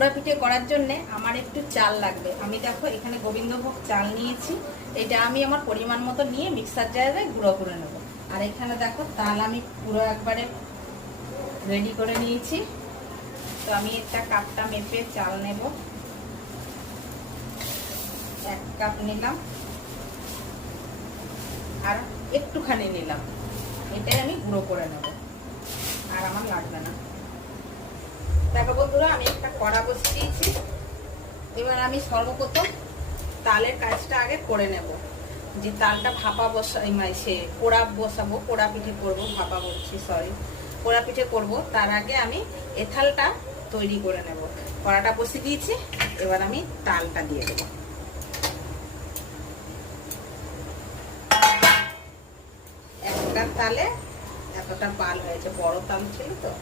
পোড়া পিঠে করার জন্য আমার একটু চাল লাগবে। আমি দেখো এখানে গোবিন্দভোগ চাল নিয়েছি। এটা আমি আমার পরিমাণ মতো নিয়ে মিক্সার জারে গুঁড়ো করে নেব। আর এখানে দেখো তাল আমি পুরো একবারে রেডি করে নিয়েছি। তো আমি একটা কাপটা মেপে চাল নেব। 1 কাপ নিলাম আর একটুখানি নিলাম। এটাই আমি গুঁড়ো করে নেব, আর আমার লাগবে না। দেখো বন্ধুরা, আমি একটা কড়া বসিয়েছি। এবার আমি সর্বপ্রথম তালের কাজটা আগে করে নেব। যে তালটা ভাপা বসাই, সে পোড়া বসাবো, পোড়া পিঠে করবো, ভাপা বলছি সরি, পোড়া পিঠে করব। তার আগে আমি এথালটা তৈরি করে নেব। কড়াটা বসিয়ে দিয়েছি, এবার আমি তালটা দিয়ে দেবো। একটা তালে এতটা পাল হয়েছে, বড় তাল ছিল তো।